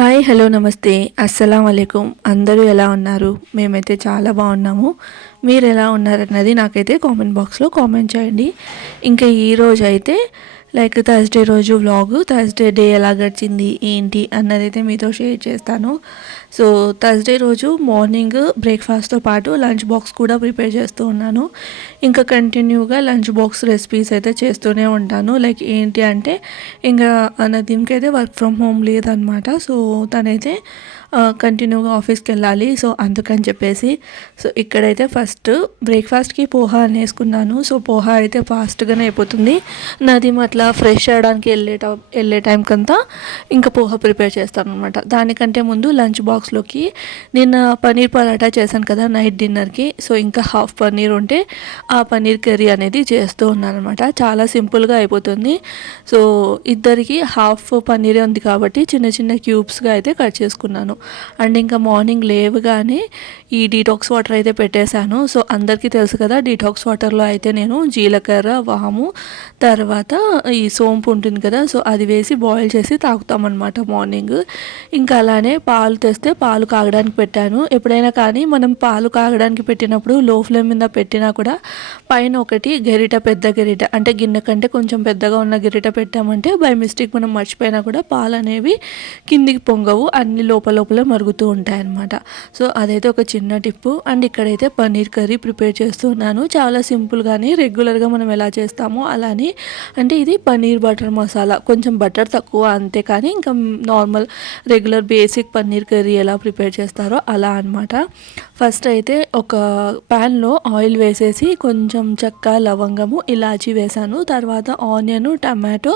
Hi hello నమస్తే అస్సలం వాలేకుమ్. అందరూ ఎలా ఉన్నారు? మేమైతే చాలా బాగున్నాము. మీరు ఎలా ఉన్నారన్నది నాకైతే కామెంట్ బాక్స్లో కామెంట్ చేయండి. ఇంకా ఈరోజు అయితే థర్స్డే రోజు వ్లాగు, థర్స్డే డే ఎలా గడిచింది ఏంటి అన్నదైతే మీతో షేర్ చేస్తాను. సో థర్స్డే రోజు మార్నింగ్ బ్రేక్ఫాస్ట్తో పాటు లంచ్ బాక్స్ కూడా ప్రిపేర్ చేస్తూ ఉన్నాను. ఇంకా కంటిన్యూగా లంచ్ బాక్స్ రెసిపీస్ అయితే చేస్తూనే ఉంటాను. ఏంటి అంటే ఇంకా నదీమ్కి అయితే వర్క్ ఫ్రమ్ హోమ్ లేదనమాట. సో తనైతే కంటిన్యూగా ఆఫీస్కి వెళ్ళాలి. సో అందుకని చెప్పేసి ఇక్కడైతే ఫస్ట్ బ్రేక్ఫాస్ట్కి పోహా అనేసుకున్నాను. సో పోహా అయితే ఫాస్ట్గానే అయిపోతుంది. నదీమ్ అట్లా ఫ్రెష్ అవ్వడానికి వెళ్ళే టైంకంతా ఇంకా పోహా ప్రిపేర్ చేస్తాను అనమాట. దానికంటే ముందు లంచ్ బాక్స్లోకి నిన్న పన్నీర్ పరాటా చేశాను కదా నైట్ డిన్నర్కి. సో ఇంకా హాఫ్ పన్నీర్ ఉంటే ఆ పన్నీర్ కర్రీ అనేది చేస్తూ ఉన్నాను అనమాట. చాలా సింపుల్గా అయిపోతుంది. సో ఇద్దరికి హాఫ్ పన్నీరే ఉంది కాబట్టి చిన్న చిన్న క్యూబ్స్గా అయితే కట్ చేసుకున్నాను. అండ్ ఇంకా మార్నింగ్ లేవగానే ఈ డీటాక్స్ వాటర్ అయితే పెట్టేశాను. సో అందరికీ తెలుసు కదా, డీటాక్స్ వాటర్లో అయితే నేను జీలకర్ర, వాము, తర్వాత ఈ సోంపు ఉంటుంది కదా, సో అది వేసి బాయిల్ చేసి తాగుతామన్నమాట మార్నింగ్. ఇంకా అలానే పాలు తెస్తే పాలు కాగడానికి పెట్టాను. ఎప్పుడైనా కానీ మనం పాలు కాగడానికి పెట్టినప్పుడు లో ఫ్లేమ్ మీద పెట్టినా కూడా పైన ఒకటి గరిట, పెద్ద గరిట అంటే గిన్నె కంటే కొంచెం పెద్దగా ఉన్న గరిట పెట్టామంటే బై మిస్టేక్ మనం మర్చిపోయినా కూడా పాలు అనేవి కిందికి పొంగవు, అన్ని లోపల మరుగుతూ ఉంటాయన్నమాట. సో అదైతే ఒక చిన్న టిప్పు. అండ్ ఇక్కడైతే పన్నీర్ కర్రీ ప్రిపేర్ చేస్తున్నాను. చాలా సింపుల్గానే రెగ్యులర్గా మనం ఎలా చేస్తామో అలానే. అంటే ఇది పన్నీర్ బటర్ మసాలా, కొంచెం బటర్ తక్కువ అంతే, కానీ ఇంకా normal regular basic paneer curry ఎలా ప్రిపేర్ చేస్తారో అలా అనమాట. ఫస్ట్ అయితే ఒక ప్యాన్లో ఆయిల్ వేసేసి కొంచెం చెక్క, లవంగము, ఇలాచీ వేసాను. తర్వాత ఆనియన్, టమాటో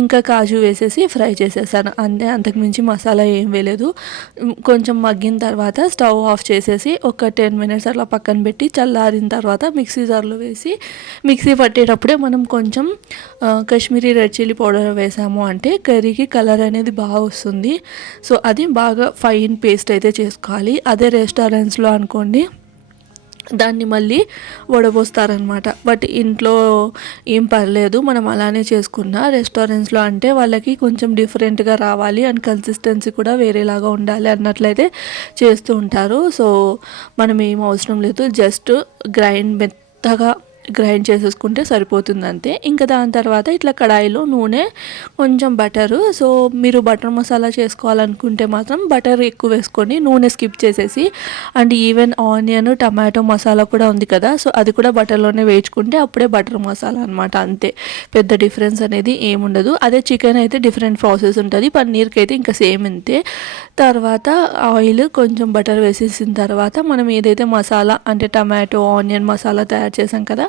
ఇంకా కాజు వేసేసి ఫ్రై చేసేసాను అంతే. అంతకుమించి మసాలా ఏం వేయలేదు. కొంచెం మగ్గిన తర్వాత స్టవ్ ఆఫ్ చేసేసి ఒక 10 మినిట్స్ అట్లా పక్కన పెట్టి చల్లారిన తర్వాత మిక్సీ జార్లో వేసి మిక్సీ పట్టేటప్పుడే మనం కొంచెం కాశ్మీరీ రెడ్ చిల్లీ పౌడర్ వేసాము అంటే కర్రీకి కలర్ అనేది బాగా వస్తుంది. సో అది బాగా ఫైన్ పేస్ట్ అయితే చేసుకోవాలి. అదే రెస్టారెంట్స్లో అనుకోండి దాన్ని మళ్ళీ వడబోస్తారనమాట. బట్ ఇంట్లో ఏం పర్లేదు, మనం అలానే చేసుకున్నా. రెస్టారెంట్స్లో అంటే వాళ్ళకి కొంచెం డిఫరెంట్గా రావాలి అండ్ కన్సిస్టెన్సీ కూడా వేరేలాగా ఉండాలి అన్నట్లయితే చేస్తూ ఉంటారు. సో మనం ఏం అవసరం లేదు, జస్ట్ మెత్తగా గ్రైండ్ చేసేసుకుంటే సరిపోతుంది అంతే. ఇంకా దాని తర్వాత ఇట్లా కడాయిలో నూనె, కొంచెం బటరు. సో మీరు బటర్ మసాలా చేసుకోవాలనుకుంటే మాత్రం బటర్ ఎక్కువ వేసుకొని నూనె స్కిప్ చేసేసి, and even onion, tomato masala కూడా ఉంది కదా, సో అది కూడా బటర్లోనే వేయించుకుంటే అప్పుడే బటర్ మసాలా అనమాట. అంతే, పెద్ద డిఫరెన్స్ అనేది ఏముండదు. అదే చికెన్ అయితే డిఫరెంట్ ప్రాసెస్ ఉంటుంది, పన్నీర్కి అయితే ఇంకా సేమ్ ఇంతే. తర్వాత ఆయిల్, కొంచెం బటర్ వేసేసిన తర్వాత మనం ఏదైతే మసాలా అంటే టమాటో, ఆనియన్ మసాలా తయారు చేసాం కదా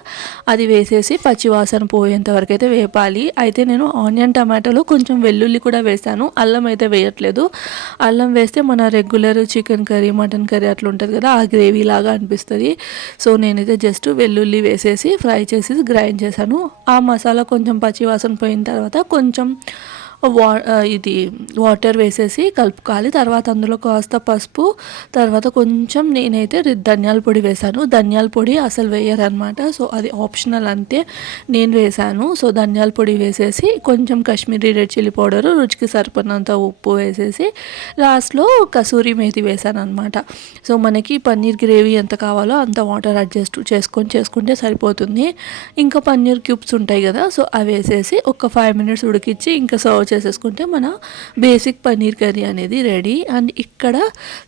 అది వేసేసి పచ్చివాసన పోయేంత వరకు అయితే వేపాలి. అయితే నేను ఆనియన్, టమాటోలో కొంచెం వెల్లుల్లి కూడా వేసాను, అల్లం అయితే వేయట్లేదు. అల్లం వేస్తే మన regular chicken curry, mutton curry అట్లా ఉంటుంది కదా, ఆ గ్రేవీ లాగా అనిపిస్తుంది. సో నేనైతే జస్ట్ వెల్లుల్లి వేసేసి ఫ్రై చేసి గ్రైండ్ చేశాను. ఆ మసాలా కొంచెం పచ్చివాసన పోయిన తర్వాత కొంచెం ఇది వాటర్ వేసేసి కలుపుకోవాలి. తర్వాత అందులో కాస్త పసుపు, తర్వాత కొంచెం నేనైతే ధనియాల పొడి వేశాను. ధనియాల పొడి అసలు వేయరనమాట, సో అది ఆప్షనల్ అంతే, నేను వేశాను. సో ధనియాల పొడి వేసేసి కొంచెం కాశ్మీరీ రెడ్ చిల్లీ పౌడరు, రుచికి సరిపడినంత ఉప్పు వేసేసి లాస్ట్లో కసూరి మేతి వేశాను అనమాట. సో మనకి పన్నీర్ గ్రేవీ ఎంత కావాలో అంత వాటర్ అడ్జస్ట్ చేసుకుంటే సరిపోతుంది. ఇంకా పన్నీర్ క్యూబ్స్ ఉంటాయి కదా, సో అవి వేసేసి ఒక 5 మినిట్స్ ఉడికించి ఇంకా సర్వ్ చేసేసుకుంటే మన బేసిక్ పన్నీర్ కర్రీ అనేది రెడీ. అండ్ ఇక్కడ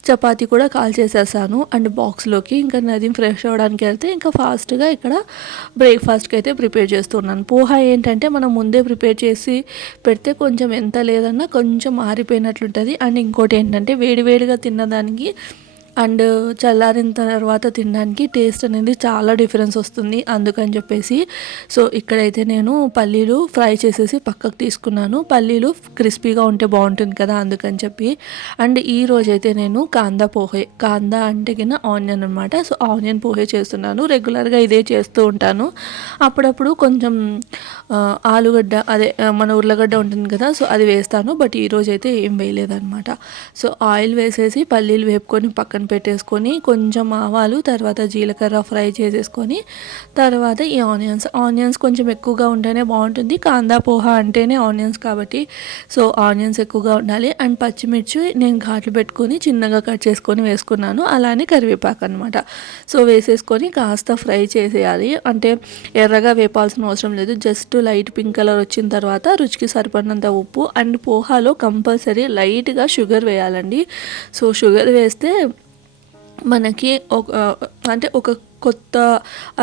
చపాతీ కూడా కాల్ చేసేసాను అండ్ బాక్స్లోకి. ఇంకా నదీమ్ ఫ్రెష్ అవ్వడానికి వెళ్తే ఇంకా ఫాస్ట్గా ఇక్కడ బ్రేక్ఫాస్ట్కి అయితే ప్రిపేర్ చేస్తున్నాను. పోహా ఏంటంటే మనం ముందే ప్రిపేర్ చేసి పెడితే కొంచెం ఎంత లేదన్నా కొంచెం ఆరిపోయినట్లుంటుంది. అండ్ ఇంకోటి ఏంటంటే వేడివేడిగా తిన్నదానికి అండ్ చల్లారిన తర్వాత తినడానికి టేస్ట్ అనేది చాలా డిఫరెన్స్ వస్తుంది. అందుకని చెప్పేసి సో ఇక్కడైతే నేను పల్లీలు ఫ్రై చేసేసి పక్కకు తీసుకున్నాను. పల్లీలు క్రిస్పీగా ఉంటే బాగుంటుంది కదా, అందుకని చెప్పి. అండ్ ఈ రోజైతే నేను కాందా అంటే కింద ఆనియన్ అనమాట. సో ఆనియన్ పోహే చేస్తున్నాను. రెగ్యులర్గా ఇదే చేస్తూ ఉంటాను. అప్పుడప్పుడు కొంచెం ఆలుగడ్డ అదే మన ఉర్లగడ్డ ఉంటుంది కదా, సో అది వేస్తాను. బట్ ఈరోజు అయితే ఏం వేయలేదనమాట. సో ఆయిల్ వేసేసి పల్లీలు వేపుకొని పక్కన పెట్టేసుకొని, కొంచెం ఆవాలు, తర్వాత జీలకర్ర ఫ్రై చేసేసుకొని, తర్వాత ఈ ఆనియన్స్ కొంచెం ఎక్కువగా ఉంటేనే బాగుంటుంది. కాందా పోహా అంటేనే ఆనియన్స్ కాబట్టి సో ఆనియన్స్ ఎక్కువగా ఉండాలి. అండ్ పచ్చిమిర్చి నేను ఘాట్లు పెట్టుకొని చిన్నగా కట్ చేసుకొని వేసుకున్నాను. అలానే కరివేపాకు అనమాట. సో వేసేసుకొని కాస్త ఫ్రై చేసేయాలి. అంటే ఎర్రగా వేపాల్సిన అవసరం లేదు. జస్ట్ లైట్ పింక్ కలర్ వచ్చిన తర్వాత రుచికి సరిపడినంత ఉప్పు అండ్ పోహాలో కంపల్సరీ లైట్గా షుగర్ వేయాలండి. సో షుగర్ వేస్తే మనకి ఒక కొత్త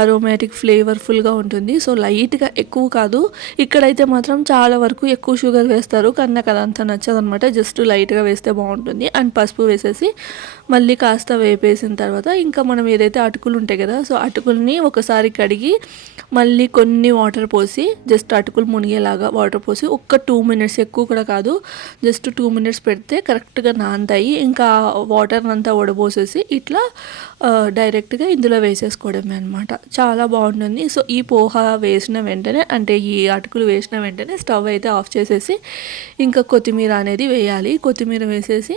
అరోమాటిక్ ఫ్లేవర్ఫుల్గా ఉంటుంది. సో లైట్గా, ఎక్కువ కాదు. ఇక్కడైతే మాత్రం చాలా వరకు ఎక్కువ షుగర్ వేస్తారు, కానీ నాకు అదంతా నచ్చదనమాట. జస్ట్ లైట్గా వేస్తే బాగుంటుంది. అండ్ పసుపు వేసేసి మళ్ళీ కాస్త వేపేసిన తర్వాత ఇంకా మనం ఏదైతే అటుకులు ఉంటాయి కదా, సో అటుకుల్ని ఒకసారి కడిగి మళ్ళీ కొన్ని వాటర్ పోసి, జస్ట్ అటుకులు మునిగేలాగా వాటర్ పోసి ఒక 2 మినిట్స్, ఎక్కువ కూడా కాదు, జస్ట్ 2 మినిట్స్ పెడితే కరెక్ట్గా నానతాయి. ఇంకా వాటర్ అంతా వడబోసేసి ఇట్లా డైరెక్ట్గా ఇందులో వేసేసుకోవడమే అనమాట. చాలా బాగుంటుంది. సో ఈ పోహా వేసిన వెంటనే, అంటే ఈ అటుకులు వేసిన వెంటనే స్టవ్ అయితే ఆఫ్ చేసేసి ఇంకా కొత్తిమీర అనేది వేయాలి. కొత్తిమీర వేసేసి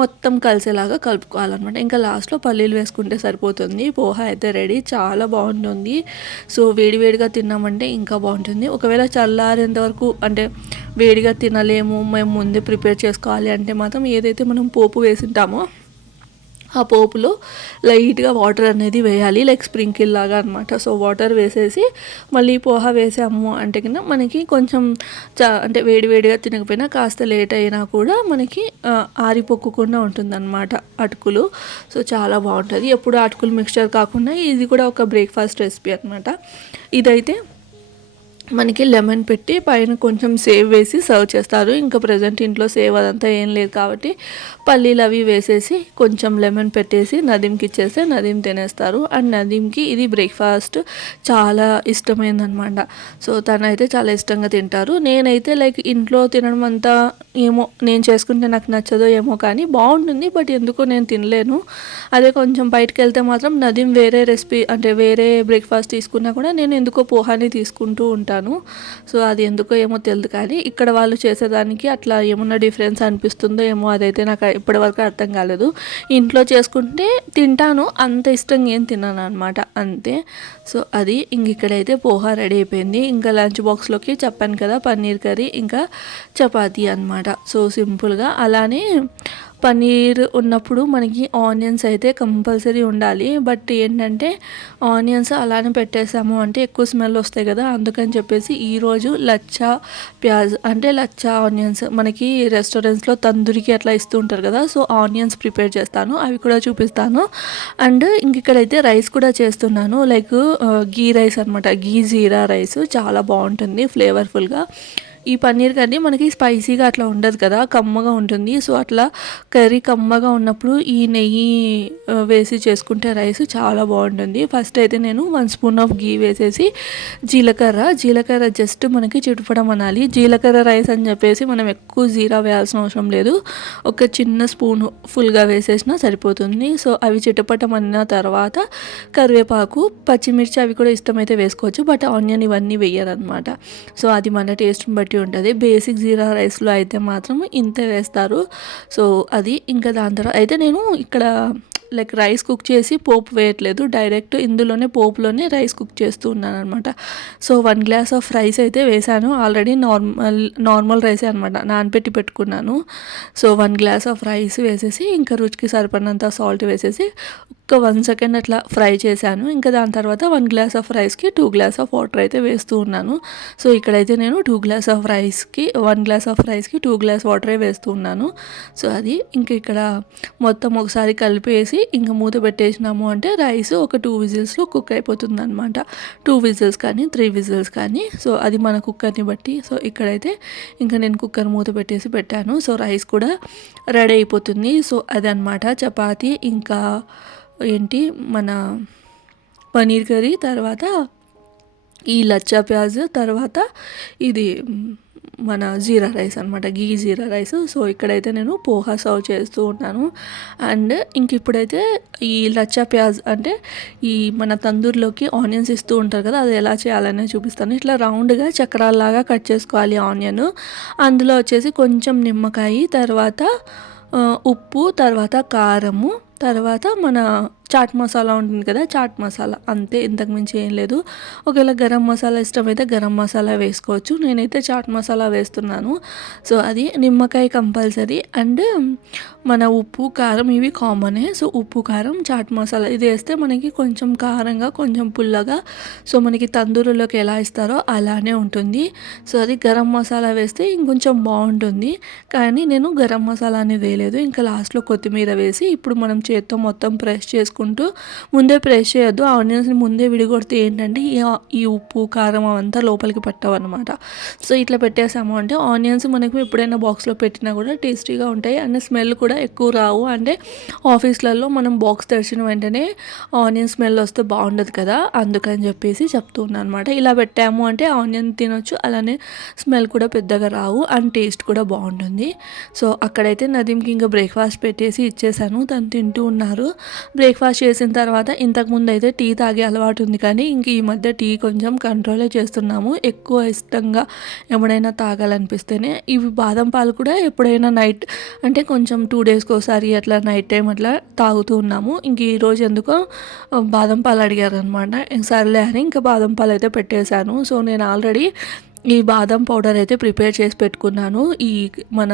మొత్తం కలిసేలాగా కలుపుకోవాలన్నమాట. ఇంకా లాస్ట్లో పల్లీలు వేసుకుంటే సరిపోతుంది. పోహా అయితే రెడీ. చాలా బాగుంటుంది. సో వేడివేడిగా తిన్నామంటే ఇంకా బాగుంటుంది. ఒకవేళ చల్లారేంత వరకు అంటే వేడిగా తినలేము, మేము ముందే ప్రిపేర్ చేసుకోవాలి అంటే మాత్రం ఏదైతే మనం పోపు వేసింటామో ఆ పోపులో లైట్గా వాటర్ అనేది వేయాలి, లైక్ స్ప్రింకిల్ లాగా అనమాట. సో వాటర్ వేసేసి మళ్ళీ పోహా వేసాము అంటే కన్నా మనకి కొంచెం అంటే వేడివేడిగా తినకపోయినా కాస్త లేట్ అయినా కూడా మనకి ఆరిపోకుండా ఉంటుందన్నమాట అటుకులు. సో చాలా బాగుంటుంది. ఎప్పుడు అటుకులు మిక్స్చర్ కాకుండా ఇది కూడా ఒక బ్రేక్ఫాస్ట్ రెసిపీ అనమాట. ఇదైతే మనకి లెమన్ పెట్టి పైన కొంచెం సేవ్ వేసి సర్వ్ చేస్తారు. ఇంకా ప్రజెంట్ ఇంట్లో సేవ్ అదంతా ఏం లేదు కాబట్టి పల్లీలు అవి వేసేసి కొంచెం లెమన్ పెట్టేసి నదీంకి ఇచ్చేస్తే నదీం తినేస్తారు. అండ్ నదీంకి ఇది బ్రేక్ఫాస్ట్ చాలా ఇష్టమైందనమాట. సో తనైతే చాలా ఇష్టంగా తింటారు. నేనైతే లైక్ ఇంట్లో తినడం అంతా ఏమో, నేను చేసుకుంటే నాకు నచ్చదో ఏమో కానీ బాగుంటుంది, బట్ ఎందుకో నేను తినలేను. అదే కొంచెం బయటకు వెళ్తే మాత్రం నదీం వేరే రెసిపీ అంటే వేరే బ్రేక్ఫాస్ట్ తీసుకున్నా కూడా నేను ఎందుకో పోహాని తీసుకుంటూ ఉంటాను. సో అది ఎందుకో ఏమో తెలియదు, కానీ ఇక్కడ వాళ్ళు చేసేదానికి అట్లా ఏమన్నా డిఫరెన్స్ అనిపిస్తుందో ఏమో, అదైతే నాకు ఇప్పటివరకు అర్థం కాలేదు. ఇంట్లో చేసుకుంటే తింటాను, అంత ఇష్టంగా ఏం తిన్నాను అనమాట, అంతే. సో అది ఇక్కడైతే పోహా రెడీ అయిపోయింది. ఇంకా లంచ్ బాక్స్లోకి చెప్పాను కదా పన్నీర్ కర్రీ ఇంకా చపాతీ అనమాట. సో సింపుల్గా. అలానే పన్నీర్ ఉన్నప్పుడు మనకి ఆనియన్స్ అయితే కంపల్సరీ ఉండాలి. బట్ ఏంటంటే ఆనియన్స్ అలానే పెట్టేసాము అంటే ఎక్కువ స్మెల్ వస్తాయి కదా, అందుకని చెప్పేసి ఈరోజు లచ్చా ప్యాజ్ అంటే లచ్చా ఆనియన్స్ మనకి రెస్టారెంట్స్లో తందూరికి అట్లా ఇస్తూ ఉంటారు కదా, సో ఆనియన్స్ ప్రిపేర్ చేస్తాను, అవి కూడా చూపిస్తాను. అండ్ ఇక్కడైతే రైస్ కూడా చేస్తున్నాను, లైక్ గీ రైస్ అనమాట, గీ జీరా రైస్. చాలా బాగుంటుంది ఫ్లేవర్ఫుల్గా. ఈ పన్నీర్ కర్రీ మనకి స్పైసీగా అట్లా ఉండదు కదా, కమ్మగా ఉంటుంది. సో అట్లా కర్రీ కమ్మగా ఉన్నప్పుడు ఈ నెయ్యి వేసి చేసుకుంటే రైస్ చాలా బాగుంటుంది. ఫస్ట్ అయితే నేను 1 స్పూన్ ఆఫ్ గీ వేసేసి జీలకర్ర జస్ట్ మనకి చిటుపడం అనాలి. జీలకర్ర రైస్ అని చెప్పేసి మనం ఎక్కువ జీరా వేయాల్సిన అవసరం లేదు, ఒక చిన్న స్పూన్ ఫుల్గా వేసేసినా సరిపోతుంది. సో అవి చిటపటం అన్న తర్వాత కరివేపాకు, పచ్చిమిర్చి అవి కూడా ఇష్టమైతే వేసుకోవచ్చు, బట్ ఆనియన్ ఇవన్నీ వేయరనమాట. సో అది మన టేస్ట్ని బట్టి ఉంటుంది. బేసిక్ జీరా రైస్లో అయితే మాత్రం ఇంతే వేస్తారు. సో అది ఇంకా దాని తర్వాత అయితే నేను ఇక్కడ లైక్ రైస్ కుక్ చేసి పోపు వేయట్లేదు, డైరెక్ట్ ఇందులోనే పోపులోనే రైస్ కుక్ చేస్తూ ఉన్నాను అనమాట. సో 1 గ్లాస్ ఆఫ్ రైస్ అయితే వేసాను ఆల్రెడీ, నార్మల్ రైసే అనమాట, నానబెట్టి పెట్టుకున్నాను. సో 1 గ్లాస్ ఆఫ్ రైస్ వేసేసి ఇంకా రుచికి సరిపడినంత సాల్ట్ వేసేసి ఒక 1 సెకండ్ అట్లా ఫ్రై చేశాను. ఇంకా దాని తర్వాత 1 గ్లాస్ ఆఫ్ రైస్కి 2 గ్లాస్ ఆఫ్ వాటర్ అయితే వేస్తూ ఉన్నాను. సో ఇక్కడైతే నేను 2 గ్లాస్ ఆఫ్ రైస్కి 1 గ్లాస్ ఆఫ్ రైస్కి 2 గ్లాస్ వాటరే వేస్తూ ఉన్నాను. సో అది ఇంక ఇక్కడ మొత్తం ఒకసారి కలిపేసి ఇంకా మూత పెట్టేసినాము అంటే రైస్ ఒక 2 విజిల్స్లో కుక్ అయిపోతుంది అనమాట. 2 విజిల్స్ కానీ 3 విజిల్స్ కానీ, సో అది మన కుక్కర్ని బట్టి. సో ఇక్కడైతే ఇంకా నేను కుక్కర్ మూత పెట్టేసి పెట్టాను. సో రైస్ కూడా రెడీ అయిపోతుంది. సో అదనమాట చపాతీ, ఇంకా ఏంటి మన పన్నీర్ కర్రీ, తర్వాత ఈ లచ్చా ప్యాజ్, తర్వాత ఇది మన జీరా రైస్ అనమాట, గీ జీరా రైస్. సో ఇక్కడైతే నేను పోహా సర్వ్ చేస్తూ ఉన్నాను. అండ్ ఇంక ఇప్పుడైతే ఈ లచ్చా ప్యాజ్ అంటే ఈ మన తందూరులోకి ఆనియన్స్ ఇస్తూ ఉంటారు కదా, అది ఎలా చేయాలనే చూపిస్తాను. ఇట్లా రౌండ్గా చక్రాల్లాగా కట్ చేసుకోవాలి ఆనియన్. అందులో వచ్చేసి కొంచెం నిమ్మకాయ, తర్వాత ఉప్పు, తర్వాత కారము, తర్వాత మన చాట్ మసాలా ఉంటుంది కదా, చాట్ మసాలా, అంతే, ఇంతకు మించి ఏం లేదు. ఒకవేళ గరం మసాలా ఇష్టమైతే గరం మసాలా వేసుకోవచ్చు. నేనైతే చాట్ మసాలా వేస్తున్నాను. సో అది నిమ్మకాయ కంపల్సరీ. అండ్ మన ఉప్పు కారం ఇవి కామనే. సో ఉప్పు కారం చాట్ మసాలా ఇది వేస్తే మనకి కొంచెం కారంగా కొంచెం పుల్లగా, సో మనకి తందూరులోకి ఎలా ఇస్తారో అలానే ఉంటుంది. సో అది గరం మసాలా వేస్తే ఇంకొంచెం బాగుంటుంది, కానీ నేను గరం మసాలా అనేది వేయలేదు. ఇంకా లాస్ట్లో కొత్తిమీర వేసి ఇప్పుడు మనం చేత్తో మొత్తం ప్రెస్ చేసుకుంటూ, ముందే ప్రెస్ చేయొద్దు, ఆనియన్స్ని ముందే విడిగొడితే ఏంటంటే ఈ ఉప్పు కారం అవంతా లోపలికి పట్టవు అనమాట. సో ఇట్లా పెట్టేసాము అంటే ఆనియన్స్ మనకు ఎప్పుడైనా బాక్స్లో పెట్టినా కూడా టేస్టీగా ఉంటాయి అండ్ స్మెల్ కూడా ఎక్కువ రావు. అంటే ఆఫీస్లలో మనం బాక్స్ తెరిచిన వెంటనే ఆనియన్ స్మెల్ వస్తే బాగుండదు కదా, అందుకని చెప్పేసి చెప్తున్నాను అనమాట. ఇలా పెట్టాము అంటే ఆనియన్ తినొచ్చు, అలానే స్మెల్ కూడా పెద్దగా రావు అండ్ టేస్ట్ కూడా బాగుంటుంది. సో అక్కడైతే నదీంకి ఇంకా బ్రేక్ఫాస్ట్ పెట్టేసి ఇచ్చేసాను, తను తింటూ ఉన్నారు. బ్రేక్ఫాస్ట్ చేసిన తర్వాత ఇంతకుముందు అయితే టీ తాగే అలవాటు ఉంది, కానీ ఇంక ఈ మధ్య టీ కొంచెం కంట్రోలే చేస్తున్నాము. ఎక్కువ ఇష్టంగా ఎప్పుడైనా తాగాలనిపిస్తేనే ఇవి బాదం పాలు కూడా ఎప్పుడైనా నైట్ అంటే కొంచెం 2 డేస్కి ఒకసారి అట్లా నైట్ టైం అట్లా తాగుతూ ఉన్నాము. ఇంక ఈరోజు ఎందుకో బాదం పాలు అడిగారు అనమాట. సర్లే అని ఇంకా బాదం పాలు అయితే పెట్టేశాను. సో నేను ఆల్రెడీ ఈ బాదం పౌడర్ అయితే ప్రిపేర్ చేసి పెట్టుకున్నాను. ఈ మన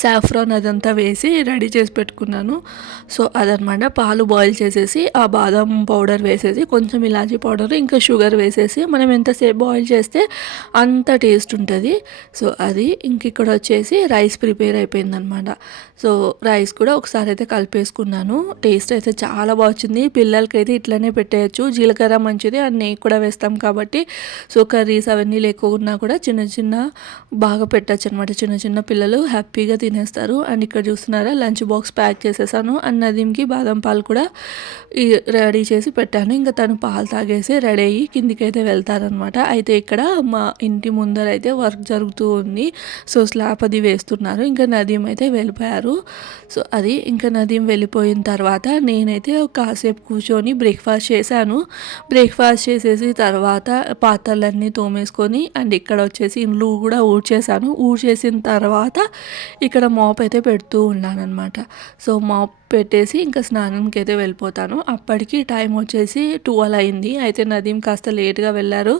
సాఫ్రాన్ అదంతా వేసి రెడీ చేసి పెట్టుకున్నాను. సో అదనమాట, పాలు బాయిల్ చేసేసి ఆ బాదం పౌడర్ వేసేసి కొంచెం ఇలాచీ పౌడర్ ఇంకా షుగర్ వేసేసి మనం ఎంతసేపు బాయిల్ చేస్తే అంత టేస్ట్ ఉంటుంది. సో అది ఇంక ఇక్కడ వచ్చేసి రైస్ ప్రిపేర్ అయిపోయిందనమాట. సో రైస్ కూడా ఒకసారి అయితే కలిపేసుకున్నాను. టేస్ట్ అయితే చాలా బాగా వచ్చింది. పిల్లలకైతే ఇట్లనే పెట్టేయచ్చు, జీలకర్ర మంచిది అండ్ నెయ్యి కూడా వేస్తాం కాబట్టి. సో కర్రీస్ అవన్నీ లేకున్నా కూడా చిన్న చిన్న బాగా పెట్టచ్చు అనమాట. చిన్న చిన్న పిల్లలు హ్యాపీగా తినేస్తారు. అండ్ ఇక్కడ చూస్తున్నారా లంచ్ బాక్స్ ప్యాక్ చేసేసాను. అండ్ నదీంకి బాదం పాలు కూడా రెడీ చేసి పెట్టాను. ఇంకా తను పాలు తాగేసి రెడీ అయ్యి కిందికి అయితే వెళ్తారనమాట. అయితే ఇక్కడ మా ఇంటి ముందర అయితే వర్క్ జరుగుతూ ఉంది. సో స్లాబ్ అది వేస్తున్నారు. ఇంకా నదీం అయితే వెళ్ళిపోయారు. సో అది ఇంకా నదీం వెళ్ళిపోయిన తర్వాత నేనైతే కాసేపు కూర్చొని బ్రేక్ఫాస్ట్ చేశాను. బ్రేక్ఫాస్ట్ చేసేసి తర్వాత పాత్రలన్నీ తోమేసుకొని అండ్ ఇక్కడ వచ్చేసి ఇల్లు కూడా ఊడ్చేసాను. ఊడ్చేసిన తర్వాత ఇక్కడ మాప్ అయితే పెడుతూ ఉన్నాను అనమాట. సో మాప్ పెట్టేసి ఇంకా స్నానంకి అయితే వెళ్ళిపోతాను. అప్పటికి టైం వచ్చేసి 12 అయింది. అయితే నదీం కాస్త లేట్గా వెళ్ళారు,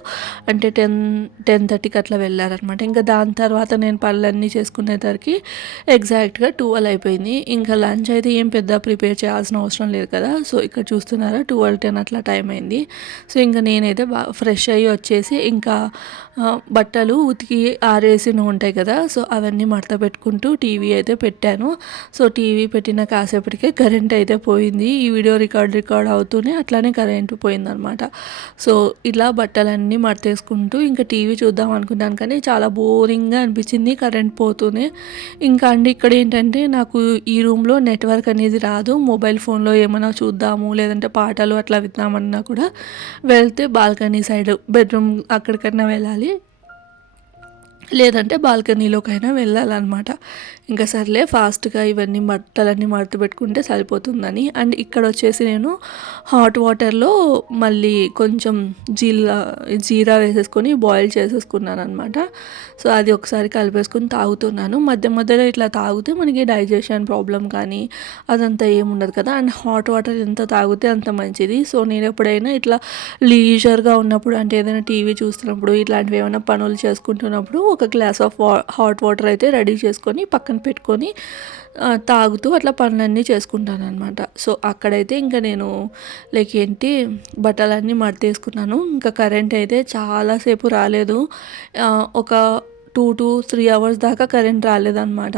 అంటే 10:30కి అట్లా వెళ్ళారనమాట. ఇంకా దాని తర్వాత నేను పనులన్నీ చేసుకునేసరికి ఎగ్జాక్ట్గా 12 అయిపోయింది. ఇంకా లంచ్ అయితే ఏం పెద్ద ప్రిపేర్ చేయాల్సిన అవసరం లేదు కదా. సో ఇక్కడ చూస్తున్నారా 12:10 అట్లా టైం అయింది. సో ఇంకా నేనైతే ఫ్రెష్ అయ్యి వచ్చేసి ఇంకా బట్టలు ఉతికి ఆరేసినవి ఉంటాయి కదా, సో అవన్నీ మడత పెట్టుకుంటూ టీవీ అయితే పెట్టాను. సో టీవీ పెట్టిన కాసేపటికి కరెంట్ అయితే పోయింది. ఈ వీడియో రికార్డ్ అవుతూనే అట్లానే కరెంట్ పోయిందనమాట. సో ఇలా బట్టలన్నీ మడతేసుకుంటూ ఇంకా టీవీ చూద్దాం అనుకున్నాను, కానీ చాలా బోరింగ్గా అనిపించింది కరెంట్ పోతూనే. ఇంకా అండి ఇక్కడ ఏంటంటే నాకు ఈ రూమ్లో నెట్వర్క్ అనేది రాదు. మొబైల్ ఫోన్లో ఏమైనా చూద్దాము లేదంటే పాటలు అట్లా విద్దామన్నా కూడా వెళ్తే బాల్కనీ సైడ్ బెడ్రూమ్ అక్కడికన్నా వెళ్ళాలి, లేదంటే బాల్కనీలోకైనా వెళ్ళాలన్నమాట. ఇంకా సర్లే ఫాస్ట్గా ఇవన్నీ బట్టలన్నీ మడత పెట్టుకుంటే సరిపోతుందని. అండ్ ఇక్కడ వచ్చేసి నేను హాట్ వాటర్లో మళ్ళీ కొంచెం జీరా వేసేసుకొని బాయిల్ చేసేసుకున్నాను అనమాట. సో అది ఒకసారి కలిపేసుకొని తాగుతున్నాను. మధ్య మధ్యలో ఇట్లా తాగితే మనకి డైజెషన్ ప్రాబ్లం కానీ అదంతా ఏముండదు కదా. అండ్ హాట్ వాటర్ ఎంత తాగితే అంత మంచిది. సో నేను ఎప్పుడైనా ఇట్లా లీజర్గా ఉన్నప్పుడు అంటే ఏదైనా టీవీ చూస్తున్నప్పుడు ఇట్లాంటివి ఏమైనా పనులు చేసుకుంటున్నప్పుడు ఒక గ్లాస్ ఆఫ్ హాట్ వాటర్ అయితే రెడీ చేసుకొని పక్కన పెట్టుకొని తాగుతూ అట్లా పనులన్నీ చేసుకుంటాను అనమాట. సో అక్కడైతే ఇంకా నేను బట్టలన్నీ మడతేసుకున్నాను. ఇంకా కరెంట్ అయితే చాలాసేపు రాలేదు, ఒక 2 to 3 అవర్స్ దాకా కరెంట్ రాలేదన్నమాట.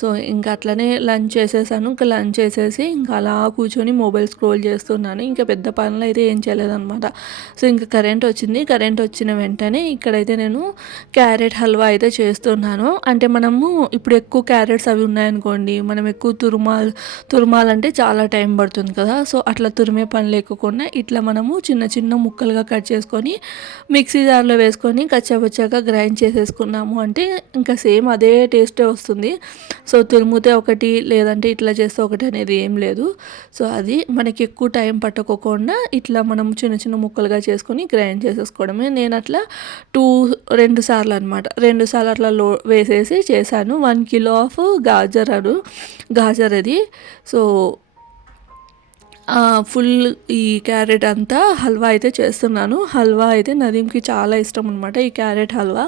సో ఇంకా అట్లనే లంచ్ చేసేసాను. ఇంకా లంచ్ చేసేసి ఇంకా అలా కూర్చొని మొబైల్ స్క్రోల్ చేస్తున్నాను. ఇంకా పెద్ద పనులు అయితే ఏం చేయలేదన్నమాట. సో ఇంకా కరెంట్ వచ్చింది. కరెంట్ వచ్చిన వెంటనే ఇక్కడైతే నేను క్యారెట్ హల్వా అయితే చేస్తున్నాను. అంటే మనము ఇప్పుడు ఎక్కువ క్యారెట్స్ అవి ఉన్నాయనుకోండి, మనం ఎక్కువ తురుమాలంటే చాలా టైం పడుతుంది కదా. సో అట్లా తురిమే పని లేకుండా ఇట్లా మనము చిన్న చిన్న ముక్కలుగా కట్ చేసుకొని మిక్సీ జార్లో వేసుకొని కచ్చాపచ్చాగా గ్రైండ్ చేసేసుకున్నాము అంటే ఇంకా సేమ్ అదే టేస్టే వస్తుంది. సో తురుముతే ఒకటి, లేదంటే ఇట్లా చేస్తే ఒకటి అనేది ఏం లేదు. సో అది మనకి ఎక్కువ టైం పట్టకోకుండా ఇట్లా మనం చిన్న చిన్న ముక్కలుగా చేసుకొని గ్రైండ్ చేసేసుకోవడమే. నేను అట్లా 2 సార్లు అనమాట, 2 సార్లు అట్లా వేసేసి చేశాను. 1 కిలో ఆఫ్ గాజర్ అది. సో ఫుల్ ఈ క్యారెట్ అంతా హల్వా అయితే చేస్తున్నాను. హల్వా అయితే నదీమ్కి చాలా ఇష్టం అనమాట, ఈ క్యారెట్ హల్వా.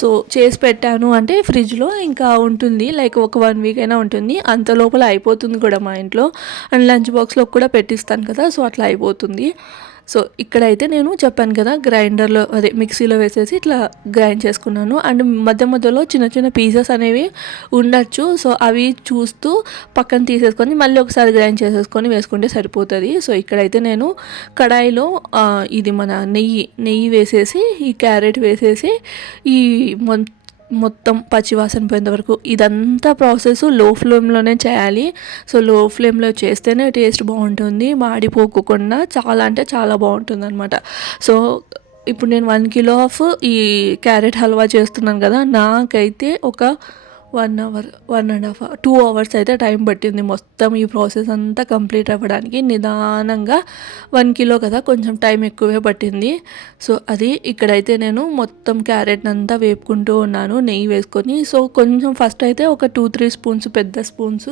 సో చేసి పెట్టాను అంటే ఫ్రిడ్జ్లో ఇంకా ఉంటుంది, లైక్ ఒక 1 వీక్ అయినా ఉంటుంది. అంత లోపల అయిపోతుంది కూడా మా ఇంట్లో. అండ్ లంచ్ బాక్స్లో కూడా పెట్టిస్తాను కదా, సో అట్లా అయిపోతుంది. సో ఇక్కడైతే నేను చెప్పాను కదా, గ్రైండర్లో అదే మిక్సీలో వేసేసి ఇట్లా గ్రైండ్ చేసుకున్నాను. అండ్ మధ్యలో చిన్న చిన్న పీసెస్ అనేవి ఉండొచ్చు. సో అవి చూస్తూ పక్కన తీసేసుకొని మళ్ళీ ఒకసారి గ్రైండ్ చేసేసుకొని వేసుకుంటే సరిపోతుంది. సో ఇక్కడైతే నేను కడాయిలో ఇది మన నెయ్యి వేసేసి ఈ క్యారెట్ వేసేసి ఈ మొత్తం పచ్చివాసన పోయేంత వరకు ఇదంతా ప్రాసెస్ లో ఫ్లేమ్లోనే చేయాలి. సో లో ఫ్లేమ్లో చేస్తేనే టేస్ట్ బాగుంటుంది, మాడిపోకుండా చాలా అంటే చాలా బాగుంటుంది అనమాట. సో ఇప్పుడు నేను 1 కిలో ఆఫ్ ఈ క్యారెట్ హల్వా చేస్తున్నాను కదా, నాకైతే ఒక 1 అవర్ 1.5 2 అవర్స్ అయితే టైం పట్టింది మొత్తం ఈ ప్రాసెస్ అంతా కంప్లీట్ అవ్వడానికి. నిదానంగా 1 కిలో కదా, కొంచెం టైం ఎక్కువే పట్టింది. సో అది ఇక్కడైతే నేను మొత్తం క్యారెట్ అంతా వేపుకుంటూ ఉన్నాను నెయ్యి వేసుకొని. సో కొంచెం ఫస్ట్ అయితే ఒక 2-3 స్పూన్స్ పెద్ద స్పూన్స్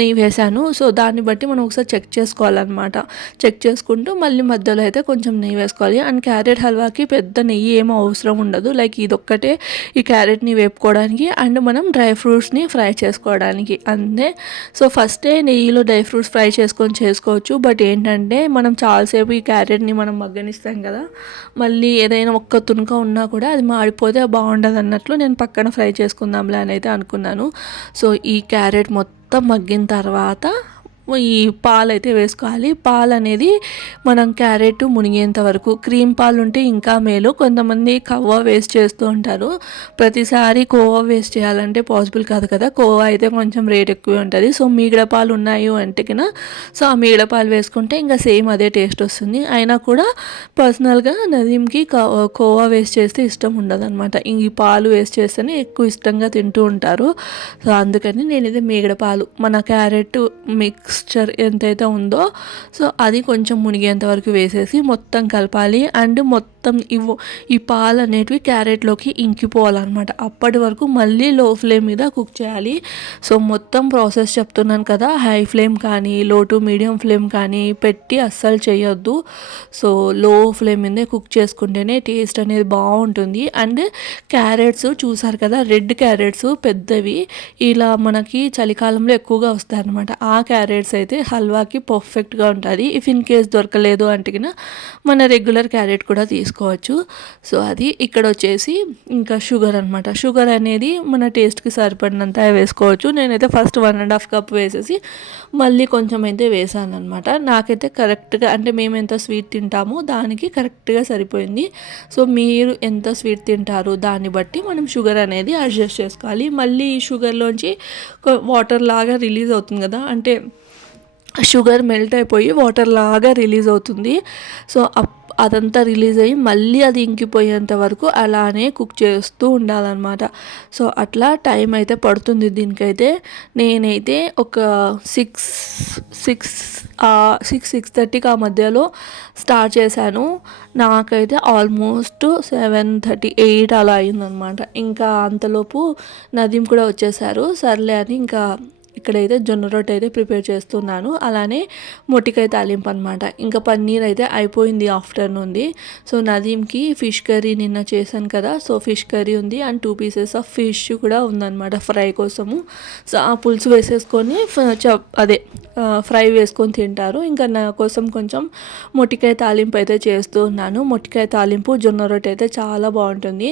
నెయ్యి వేసాను. సో దాన్ని బట్టి మనం ఒకసారి చెక్ చేసుకోవాలన్నమాట. చెక్ చేసుకుంటూ మళ్ళీ మధ్యలో అయితే కొంచెం నెయ్యి వేసుకోవాలి. అండ్ క్యారెట్ హల్వాకి పెద్ద నెయ్యి ఏమో అవసరం ఉండదు, లైక్ ఇదొక్కటే ఈ క్యారెట్ని వేపుకోవడానికి అండ్ మనం డ్రై ఫ్రూట్స్ని ఫ్రై చేసుకోవడానికి అంతే. సో ఫస్టే నెయ్యిలో డ్రై ఫ్రూట్స్ ఫ్రై చేసుకొని చేసుకోవచ్చు. బట్ ఏంటంటే మనం చాలాసేపు ఈ క్యారెట్ని మనం మగ్గనిస్తాం కదా, మళ్ళీ ఏదైనా ఒక్క తునక ఉన్నా కూడా అది మాడిపోతే బాగుండదు అన్నట్లు నేను పక్కన ఫ్రై చేసుకుందాంలే అని అయితే అనుకున్నాను. సో ఈ క్యారెట్ మొత్తం మగ్గిన తర్వాత ఈ పాలు అయితే వేసుకోవాలి. పాలు అనేది మనం క్యారెట్ మునిగేంత వరకు, క్రీమ్ పాలు ఉంటే ఇంకా మేలు. కొంతమంది కోవా వేస్ట్ చేస్తూ ఉంటారు. ప్రతిసారి కోవా వేస్ట్ చేయాలంటే పాసిబుల్ కాదు కదా, కోవా అయితే కొంచెం రేట్ ఎక్కువ ఉంటుంది. సో మీగడ పాలు ఉన్నాయి అంటే కన్నా సో ఆ మీగడ పాలు వేసుకుంటే ఇంకా సేమ్ అదే టేస్ట్ వస్తుంది. అయినా కూడా పర్సనల్గా నదీమ్కి కోవా వేస్ట్ చేస్తే ఇష్టం ఉండదు అనమాట. ఈ పాలు వేస్ట్ చేస్తేనే ఎక్కువ ఇష్టంగా తింటూ ఉంటారు. సో అందుకని నేను ఇది మీగడ పాలు, మన క్యారెట్ మిక్స్చర్ ఎంతైతే ఉందో సో అది కొంచెం మునిగేంత వరకు వేసేసి మొత్తం కలపాలి. అండ్ మొత్తం ఈ పాలు అనేటివి క్యారెట్లోకి ఇంకిపోవాలన్నమాట. అప్పటి వరకు మళ్ళీ లో ఫ్లేమ్ మీద కుక్ చేయాలి. సో మొత్తం ప్రాసెస్ చెప్తున్నాను కదా, హై ఫ్లేమ్ కానీ లో టు మీడియం ఫ్లేమ్ కానీ పెట్టి అస్సలు చేయొద్దు. సో లో ఫ్లేమ్ మీదే కుక్ చేసుకుంటేనే టేస్ట్ అనేది బాగుంటుంది. అండ్ క్యారెట్స్ చూసారు కదా, రెడ్ క్యారెట్స్ పెద్దవి ఇలా మనకి చలికాలంలో ఎక్కువగా వస్తాయి అన్నమాట. ఆ క్యారెట్స్ అయితే హల్వాకి పర్ఫెక్ట్గా ఉంటుంది. ఇఫ్ ఇన్ కేస్ దొరకలేదు అంటే మన రెగ్యులర్ క్యారెట్ కూడా తీసుకోవచ్చు. సో అది ఇక్కడ వచ్చేసి ఇంకా షుగర్ అనమాట. షుగర్ అనేది మన టేస్ట్కి సరిపడినంత వేసుకోవచ్చు. నేనైతే ఫస్ట్ 1.5 కప్ వేసేసి మళ్ళీ కొంచెం అయితే వేసాను అనమాట. నాకైతే కరెక్ట్గా, అంటే మేము ఎంత స్వీట్ తింటామో దానికి కరెక్ట్గా సరిపోయింది. సో మీరు ఎంత స్వీట్ తింటారు దాన్ని బట్టి మనం షుగర్ అనేది అడ్జస్ట్ చేసుకోవాలి. మళ్ళీ ఈ షుగర్లోంచి వాటర్ లాగా రిలీజ్ అవుతుంది కదా, అంటే షుగర్ మెల్ట్ అయిపోయి వాటర్ లాగా రిలీజ్ అవుతుంది. సో అదంతా రిలీజ్ అయ్యి మళ్ళీ అది ఇంకిపోయేంత వరకు అలానే కుక్ చేస్తూ ఉండాలన్నమాట. సో అట్లా టైం అయితే పడుతుంది దీనికైతే. నేనైతే ఒక 6:30కి ఆ మధ్యలో స్టార్ట్ చేశాను. నాకైతే ఆల్మోస్ట్ 7:38 అలా అయిందనమాట. ఇంకా అంతలోపు నదీమ్ కూడా వచ్చేసారు. సర్లే అని ఇంకా ఇక్కడైతే జొన్న రొట్టె అయితే ప్రిపేర్ చేస్తున్నాను. అలానే మొటికాయ తాలింపు అనమాట. ఇంకా పన్నీర్ అయితే అయిపోయింది ఆఫ్టర్నూన్ది. సో నదీమ్కి ఫిష్ కర్రీ నిన్న చేశాను కదా, సో ఫిష్ కర్రీ ఉంది అండ్ 2 పీసెస్ ఆఫ్ ఫిష్ కూడా ఉందన్నమాట ఫ్రై కోసము. సో ఆ పులుసు వేసేసుకొని అదే ఫ్రై వేసుకొని తింటారు. ఇంకా నా కోసం కొంచెం మొటికాయ తాలింపు అయితే చేస్తూ ఉన్నాను. మొటికాయ తాలింపు జొన్న రొట్టె అయితే చాలా బాగుంటుంది.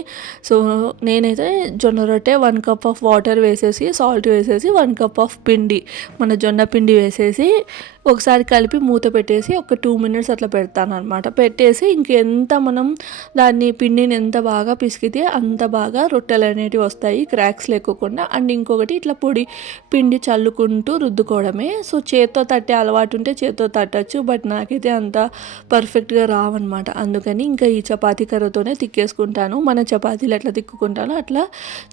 సో నేనైతే జొన్న రొట్టె 1 కప్ ఆఫ్ వాటర్ వేసేసి సాల్ట్ వేసేసి 1 కప్ ఆఫ్ పిండి, మన జొన్న పిండి వేసేసి ఒకసారి కలిపి మూత పెట్టేసి ఒక 2 మినిట్స్ అట్లా పెడతాను అనమాట. పెట్టేసి ఇంకెంత మనం దాన్ని పిండిని ఎంత బాగా పిసికితే అంత బాగా రొట్టెలు అనేటివి వస్తాయి, క్రాక్స్ లేకోకుండా. అండ్ ఇంకొకటి ఇట్లా పొడి పిండి చల్లుకుంటూ రుద్దుకోవడమే. సో చేత్తో తట్టే అలవాటు ఉంటే చేత్తో తట్టచ్చు, బట్ నాకైతే అంత పర్ఫెక్ట్గా రావన్నమాట. అందుకని ఇంకా ఈ చపాతీ కర్రతోనే తిక్కేసుకుంటాను. మన చపాతీలు ఎట్లా తిక్కుకుంటానో అట్లా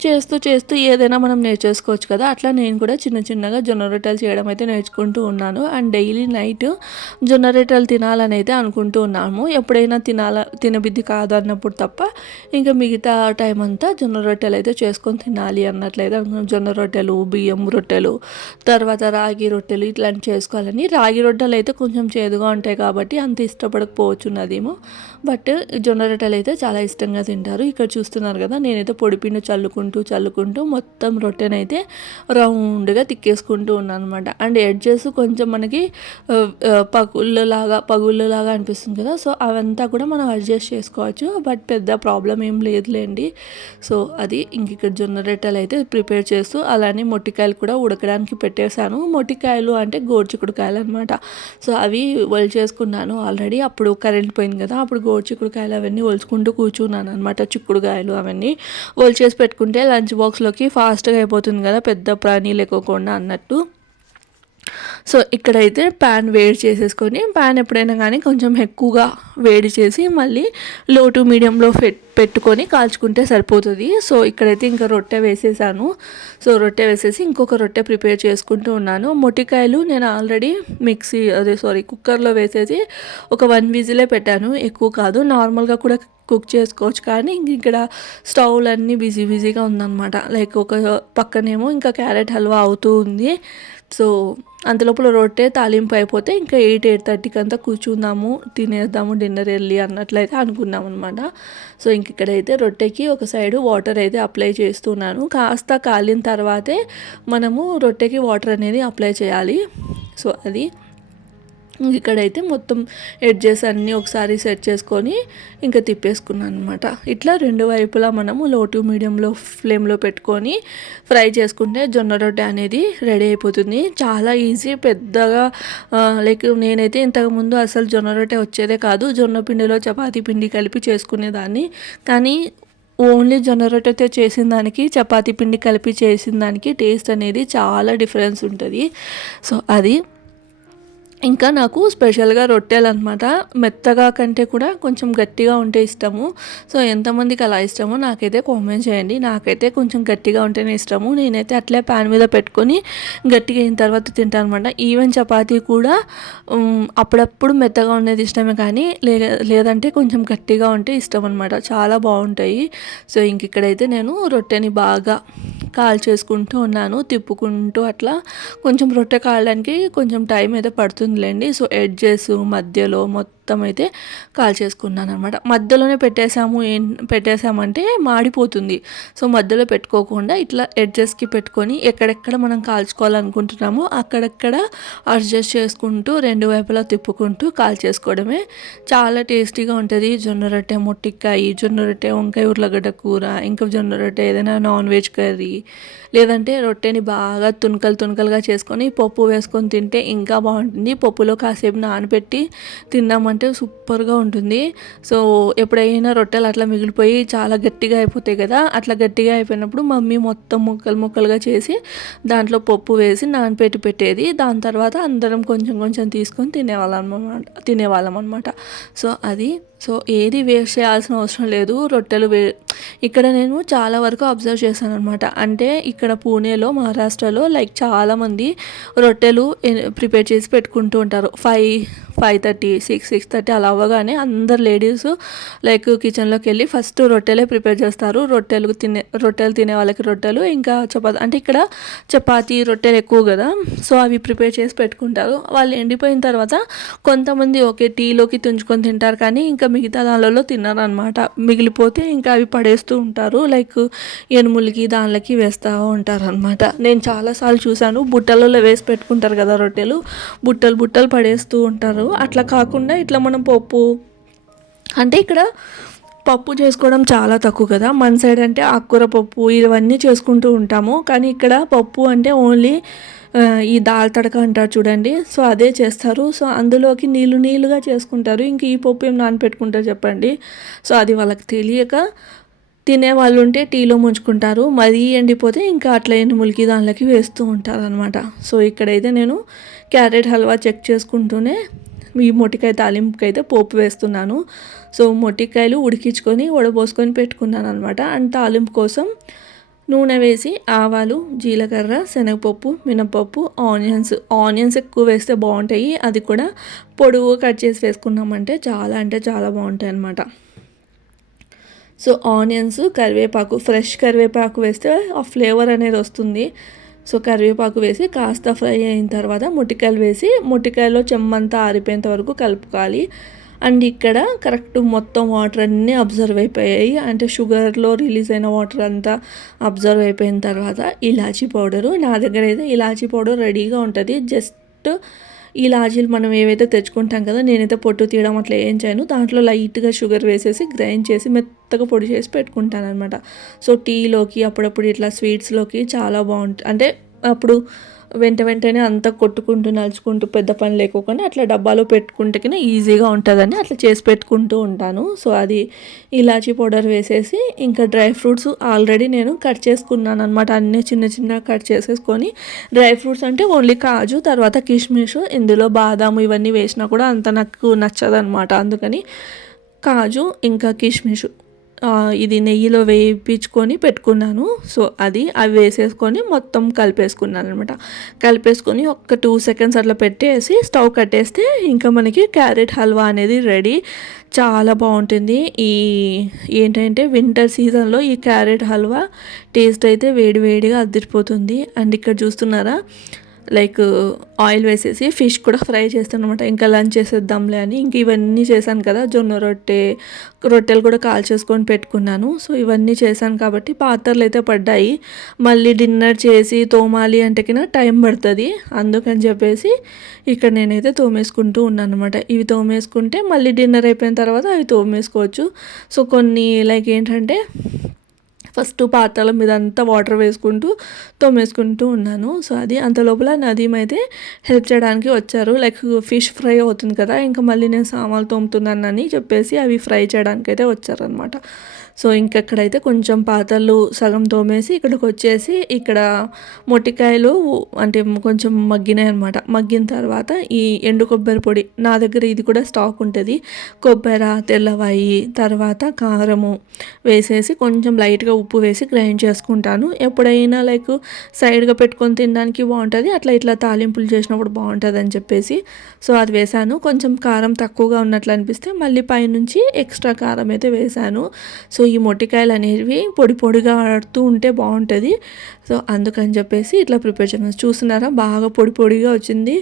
చేస్తూ చేస్తూ ఏదైనా మనం నేర్చేసుకోవచ్చు కదా, అట్లా నేను కూడా చిన్న చిన్నగా జొన్న రొట్టెలు చేయడం అయితే నేర్చుకుంటూ ఉన్నాను. అండ్ డైలీ నైట్ జొన్న రొట్టెలు తినాలని అయితే అనుకుంటూ ఉన్నాము. ఎప్పుడైనా తినబుద్ధి కాదు అన్నప్పుడు తప్ప ఇంకా మిగతా టైం అంతా జొన్న రొట్టెలు అయితే చేసుకొని తినాలి అన్నట్లయితే జొన్న రొట్టెలు, బియ్యం రొట్టెలు, తర్వాత రాగి రొట్టెలు ఇట్లాంటివి చేసుకోవాలని. రాగి రొట్టెలు అయితే కొంచెం చేదుగా ఉంటాయి కాబట్టి అంత ఇష్టపడకపోవచ్చున్నదేమో, బట్ జొన్న రొట్టెలు అయితే చాలా ఇష్టంగా తింటారు. ఇక్కడ చూస్తున్నారు కదా, నేనైతే పొడిపిండి చల్లుకుంటూ మొత్తం రొట్టెనైతే రౌండ్గా తిక్కేసుకుంటూ ఉన్నాను అనమాట. అండ్ ఎడ్జెస్ కొంచెం మనకి పగుళ్ళలాగా అనిపిస్తుంది కదా, సో అవంతా కూడా మనం అడ్జస్ట్ చేసుకోవచ్చు, బట్ పెద్ద ప్రాబ్లం ఏం లేదులేండి. సో అది ఇంక ఇక్కడ జొన్న రొట్టెలు అయితే ప్రిపేర్ చేస్తూ అలానే మొట్టికాయలు కూడా ఉడకడానికి పెట్టేశాను. మొట్టికాయలు అంటే గోరుచిక్కుడుకాయలు అనమాట. సో అవి చేసుకున్నాను ఆల్రెడీ. అప్పుడు కరెంట్ పోయింది కదా, అప్పుడు గోరుచిక్కుడుకాయలు అవన్నీ ఒలుచుకుంటూ కూర్చున్నాను అనమాట. చిక్కుడుకాయలు అవన్నీ చేసి పెట్టుకుంటే లంచ్ బాక్స్లోకి ఫాస్ట్గా అయిపోతుంది కదా, పెద్ద ప్రాణి లేకోకుండా అన్నట్టు. సో ఇక్కడైతే ప్యాన్ వేడి చేసేసుకొని, ప్యాన్ ఎప్పుడైనా కానీ కొంచెం ఎక్కువగా వేడి చేసి మళ్ళీ లో టు మీడియంలో పెట్టుకొని కాల్చుకుంటే సరిపోతుంది. సో ఇక్కడైతే ఇంకా రొట్టె వేసేసాను. సో రొట్టె వేసేసి ఇంకొక రొట్టె ప్రిపేర్ చేసుకుంటూ ఉన్నాను. మొటికాయలు నేను ఆల్రెడీ కుక్కర్లో వేసేసి ఒక 1 విజిలే పెట్టాను, ఎక్కువ కాదు. నార్మల్గా కూడా కుక్ చేసుకోవచ్చు, కానీ ఇక్కడ స్టవ్లన్నీ బిజీగా ఉందన్నమాట. లైక్ ఒక పక్కనేమో ఇంకా క్యారెట్ హల్వా అవుతూ ఉంది. సో అంతలోపల రొట్టె తాలింపు అయిపోతే ఇంకా 8-8:30కి అంతా కూర్చుందాము, తినేద్దాము డిన్నర్ వెళ్ళి అన్నట్లయితే అనుకున్నాం అనమాట. సో ఇంక ఇక్కడైతే రొట్టెకి ఒక సైడు వాటర్ అయితే అప్లై చేస్తున్నాను. కాస్త కాలిన తర్వాతే మనము రొట్టెకి వాటర్ అనేది అప్లై చేయాలి. సో అది ఇక్కడైతే మొత్తం ఎడ్జెస్ అన్నీ ఒకసారి సెట్ చేసుకొని ఇంకా తిప్పేసుకున్నాను అనమాట. ఇట్లా 2 వైపులా మనము లో టు మీడియంలో ఫ్లేమ్లో పెట్టుకొని ఫ్రై చేసుకుంటే జొన్న రొట్టె అనేది రెడీ అయిపోతుంది. చాలా ఈజీ, పెద్దగా లైక్ నేనైతే ఇంతకుముందు అసలు జొన్న రొట్టె వచ్చేదే కాదు. జొన్న పిండిలో చపాతీ పిండి కలిపి చేసుకునేదాన్ని, కానీ ఓన్లీ జొన్న రొట్టెతో చేసిన దానికి చపాతీ పిండి కలిపి చేసిన దానికి టేస్ట్ అనేది చాలా డిఫరెన్స్ ఉంటుంది. సో అది ఇంకా నాకు స్పెషల్గా రొట్టెలు అనమాట. మెత్తగా కంటే కూడా కొంచెం గట్టిగా ఉంటే ఇష్టము. సో ఎంతమందికి అలా ఇష్టమో నాకైతే కామెంట్ చేయండి. నాకైతే కొంచెం గట్టిగా ఉంటేనే ఇష్టము. నేనైతే అట్లే ప్యాన్ మీద పెట్టుకొని గట్టిగా అయిన తర్వాత తింటాను అనమాట. ఈవెన్ చపాతీ కూడా అప్పుడప్పుడు మెత్తగా ఉండేది ఇష్టమే, కానీ లేదంటే కొంచెం గట్టిగా ఉంటే ఇష్టం అనమాట. చాలా బాగుంటాయి. సో ఇంక ఇక్కడైతే నేను రొట్టెని బాగా చేసుకుంటూ ఉన్నాను, తిప్పుకుంటూ అట్లా. కొంచెం రొట్టె కాలడానికి కొంచెం టైం అయితే పడుతుందిలేండి. సో ఎడ్జెస్ మధ్యలో మొత్తం అయితే చేసుకున్నాను అనమాట. మధ్యలోనే పెట్టేసామంటే మాడిపోతుంది. సో మధ్యలో పెట్టుకోకుండా ఇట్లా ఎడ్జెస్కి పెట్టుకొని ఎక్కడెక్కడ మనం కాల్చుకోవాలనుకుంటున్నామో అక్కడెక్కడ అడ్జస్ట్ చేసుకుంటూ 2 వైపులా తిప్పుకుంటూ చేసుకోవడమే. చాలా టేస్టీగా ఉంటుంది జొన్న రొట్టె మొట్టికాయ, జొన్న రొట్టె వంకాయ ఉర్లగడ్డ కూర, ఇంకా జొన్న రొట్టె ఏదైనా నాన్ వెజ్ కర్రీ, లేదంటే రొట్టెని బాగా తునకలుగా చేసుకొని పప్పు వేసుకొని తింటే ఇంకా బాగుంటుంది. పప్పులో కాసేపు నానబెట్టి తిన్నామంటే సూపర్గా ఉంటుంది. సో ఎప్పుడైనా రొట్టెలు అట్లా మిగిలిపోయి చాలా గట్టిగా అయిపోతాయి కదా, అట్లా గట్టిగా అయిపోయినప్పుడు మమ్మీ మొత్తం ముక్కలుగా చేసి దాంట్లో పప్పు వేసి నానబెట్టి పెట్టేది. దాని తర్వాత అందరం కొంచెం తీసుకొని తినేవాళ్ళం అనమాట. సో అది ఏది వేస్ట్ చేయాల్సిన అవసరం లేదు. రొట్టెలు ఇక్కడ నేను చాలా వరకు అబ్జర్వ్ చేశాను అనమాట. అంటే ఇక్కడ పూణేలో, మహారాష్ట్రలో లైక్ చాలామంది రొట్టెలు ప్రిపేర్ చేసి పెట్టుకుంటూ ఉంటారు. 5:30, 6:30 అలా అవ్వగానే అందరు లేడీస్ లైక్ కిచెన్లోకి వెళ్ళి ఫస్ట్ రొట్టెలే ప్రిపేర్ చేస్తారు. రొట్టెలు తినే వాళ్ళకి రొట్టెలు, ఇంకా చపాతి, అంటే ఇక్కడ చపాతీ రొట్టెలు ఎక్కువ కదా, సో అవి ప్రిపేర్ చేసి పెట్టుకుంటారు. వాళ్ళు ఎండిపోయిన తర్వాత కొంతమంది ఓకే టీలోకి తుంచుకొని తింటారు, కానీ ఇంకా మిగతా దానిలో తిన్నారు అనమాట. మిగిలిపోతే ఇంకా అవి పడేస్తూ ఉంటారు, లైక్ ఎనుములకి దానిలకి వేస్తూ ఉంటారు అనమాట. నేను చాలాసార్లు చూశాను, బుట్టలలో వేసి పెట్టుకుంటారు కదా రొట్టెలు, బుట్టలు పడేస్తూ ఉంటారు. అట్లా కాకుండా ఇట్లా మనం పప్పు, అంటే ఇక్కడ పప్పు చేసుకోవడం చాలా తక్కువ కదా, మన సైడ్ అంటే ఆకుకూర పప్పు ఇవన్నీ చేసుకుంటూ ఉంటాము. కానీ ఇక్కడ పప్పు అంటే ఓన్లీ ఈ దాల్ తడక అంటారు చూడండి, సో అదే చేస్తారు. సో అందులోకి నీళ్ళుగా చేసుకుంటారు. ఇంక ఈ పప్పు ఏం నానపెట్టుకుంటారు చెప్పండి. సో అది వాళ్ళకి తెలియక తినే వాళ్ళు ఉంటే టీలో ముంచుకుంటారు, మరీ ఎండిపోతే ఇంకా అట్లా ఎనుములకి దానిలోకి వేస్తూ ఉంటారు అనమాట. సో ఇక్కడైతే నేను క్యారెట్ హల్వా చెక్ చేసుకుంటూనే ఈ మొట్టికాయ తాలింపుకి అయితే పోపు వేస్తున్నాను. సో మొట్టికాయలు ఉడికించుకొని వడబోసుకొని పెట్టుకున్నాను అనమాట. అండ్ తాలింపు కోసం నూనె వేసి ఆవాలు, జీలకర్ర, శనగపప్పు, మినపప్పు, ఆనియన్స్ ఎక్కువ వేస్తే బాగుంటాయి. అది కూడా పొడుగు కట్ చేసి వేసుకున్నామంటే చాలా అంటే చాలా బాగుంటాయి అన్నమాట. సో ఆనియన్స్, కరివేపాకు, ఫ్రెష్ కరివేపాకు వేస్తే ఆ ఫ్లేవర్ అనేది వస్తుంది. సో కరివేపాకు వేసి కాస్త ఫ్రై అయిన తర్వాత మొట్టికాయలు వేసి, మొట్టికాయలో చెమ్మంతా ఆరిపోయేంత వరకు కలుపుకోవాలి. అండ్ ఇక్కడ కరెక్ట్ మొత్తం వాటర్ అన్నీ అబ్జర్వ్ అయిపోయాయి, అంటే షుగర్లో రిలీజ్ అయిన వాటర్ అంతా అబ్జర్వ్ అయిపోయిన తర్వాత ఇలాచీ పౌడరు, నా దగ్గర అయితే ఇలాచీ పౌడర్ రెడీగా ఉంటుంది. జస్ట్ ఇలాచీలు మనం ఏవైతే తెచ్చుకుంటాం కదా, నేనైతే పొట్టు తీయడం అట్లా ఏం చేయను, దాంట్లో లైట్గా షుగర్ వేసేసి గ్రైండ్ చేసి మెత్తగా పొడి చేసి పెట్టుకుంటాను అనమాట. సో టీలోకి అప్పుడప్పుడు ఇట్లా స్వీట్స్లోకి చాలా బాగుంటుంది. అంటే అప్పుడు వెంటనే అంతా కొట్టుకుంటూ నలుచుకుంటూ పెద్ద పని లేకోకుండా అట్లా డబ్బాలో పెట్టుకుంటే ఈజీగా ఉంటుందని అట్లా చేసి పెట్టుకుంటూ ఉంటాను. సో అది ఇలాచీ పౌడర్ వేసేసి, ఇంకా డ్రై ఫ్రూట్స్ ఆల్రెడీ నేను కట్ చేసుకున్నాను అనమాట. అన్నీ చిన్న కట్ చేసేసుకొని, డ్రై ఫ్రూట్స్ అంటే ఓన్లీ కాజు, తర్వాత కిష్మిష్, ఇందులో బాదాము ఇవన్నీ వేసినా కూడా అంత నాకు నచ్చదనమాట. అందుకని కాజు ఇంకా కిష్మిష్ ఇది నెయ్యిలో వేయించుకొని పెట్టుకున్నాను. సో అవి వేసేసుకొని మొత్తం కలిపేసుకున్నాను అనమాట. కలిపేసుకొని ఒక 2 seconds అట్లా పెట్టేసి స్టవ్ కట్టేస్తే ఇంకా మనకి క్యారెట్ హల్వా అనేది రెడీ. చాలా బాగుంటుంది. ఏంటంటే వింటర్ సీజన్లో ఈ క్యారెట్ హల్వా టేస్ట్ అయితే వేడిగా అదిరిపోతుంది. అండ్ ఇక్కడ చూస్తున్నారా, లైక్ ఆయిల్ వేసేసి ఫిష్ కూడా ఫ్రై చేస్తాను అనమాట. ఇంకా లంచ్ చేసేద్దాంలే అని ఇంక ఇవన్నీ చేశాను కదా, జొన్న రొట్టెలు కూడా కాల్చేసుకొని పెట్టుకున్నాను. సో ఇవన్నీ చేశాను కాబట్టి పాత్రలు అయితే పడ్డాయి. మళ్ళీ డిన్నర్ చేసి తోమాలి అంటే టైం పడుతుంది. అందుకని చెప్పేసి ఇక్కడ నేనైతే తోమేసుకుంటూ ఉన్నాను అనమాట. ఇవి తోమేసుకుంటే మళ్ళీ డిన్నర్ అయిపోయిన తర్వాత అవి తోమేసుకోవచ్చు. సో కొన్ని లైక్ ఏంటంటే ఫస్ట్ పాత్రల మీద అంతా వాటర్ వేసుకుంటూ తోమేసుకుంటూ ఉన్నాను. సో అది అంత లోపల నదీమ్ అయితే హెల్ప్ చేయడానికి వచ్చారు. లైక్ ఫిష్ ఫ్రై అవుతుంది కదా, ఇంకా మళ్ళీ నేను సామాన్లు తోముతున్నానని చెప్పేసి అవి ఫ్రై చేయడానికి అయితే వచ్చారనమాట. సో ఇంకెక్కడైతే కొంచెం పాత్రలు సగం తోమేసి ఇక్కడికి వచ్చేసి, ఇక్కడ మొట్టికాయలు అంటే కొంచెం మగ్గినాయి అనమాట. మగ్గిన తర్వాత ఈ ఎండు కొబ్బరి పొడి, నా దగ్గర ఇది కూడా స్టాక్ ఉంటుంది, కొబ్బరి, తెల్లవాయి, తర్వాత కారము వేసేసి కొంచెం లైట్గా ఉప్పు వేసి గ్రైండ్ చేసుకుంటాను. ఎప్పుడైనా లైక్ సైడ్గా పెట్టుకొని తినడానికి బాగుంటుంది, ఇట్లా తాలింపులు చేసినప్పుడు బాగుంటుంది అని చెప్పేసి సో అది వేసాను. కొంచెం కారం తక్కువగా ఉన్నట్లు అనిపిస్తే మళ్ళీ పైనుంచి ఎక్స్ట్రా కారం అయితే వేసాను. సో ఈ మొట్టికాయలు అనేవి పొడిగా ఆడుతూ ఉంటే బాగుంటుంది. సో అందుకని చెప్పేసి ఇట్లా ప్రిపేర్ చేస్తాను. చూస్తున్నారా, బాగా పొడిగా వచ్చింది.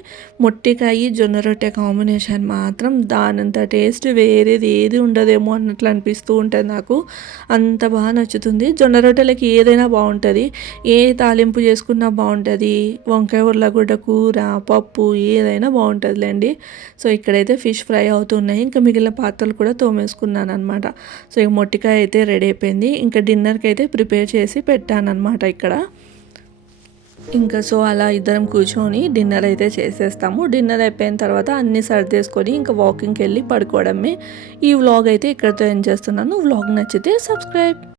మొట్టికాయ జొన్న రొట్టె కాంబినేషన్ మాత్రం దానంత టేస్ట్ వేరేది ఏది ఉండదేమో అన్నట్లు అనిపిస్తూ ఉంటుంది నాకు. అంత బాగా నచ్చుతుంది. జొన్న రొట్టెలకి ఏదైనా బాగుంటుంది, ఏ తాలింపు చేసుకున్నా బాగుంటుంది. వంకాయ ఉర్లగడ్డ కూర, పప్పు ఏదైనా బాగుంటుందిలేండి. సో ఇక్కడైతే ఫిష్ ఫ్రై అవుతున్నాయి. ఇంకా మిగిలిన పాత్రలు కూడా తోమేసుకున్నాను అనమాట. సో ఈ మొట్టికాయ అయితే రెడీ అయిపోయింది. ఇంకా డిన్నర్కి అయితే ప్రిపేర్ చేసి పెట్టాను అనమాట ఇక్కడ. ఇంకా సో అలా ఇద్దరం కూర్చొని డిన్నర్ అయితే చేసేస్తాము. డిన్నర్ అయిపోయిన తర్వాత అన్నీ సర్దేసుకొని ఇంకా వాకింగ్కి వెళ్ళి పడుకోవడమే. ఈ వ్లాగ్ అయితే ఇక్కడితో ఎండ్ చేస్తున్నాను. వ్లాగ్ నచ్చితే సబ్స్క్రైబ్.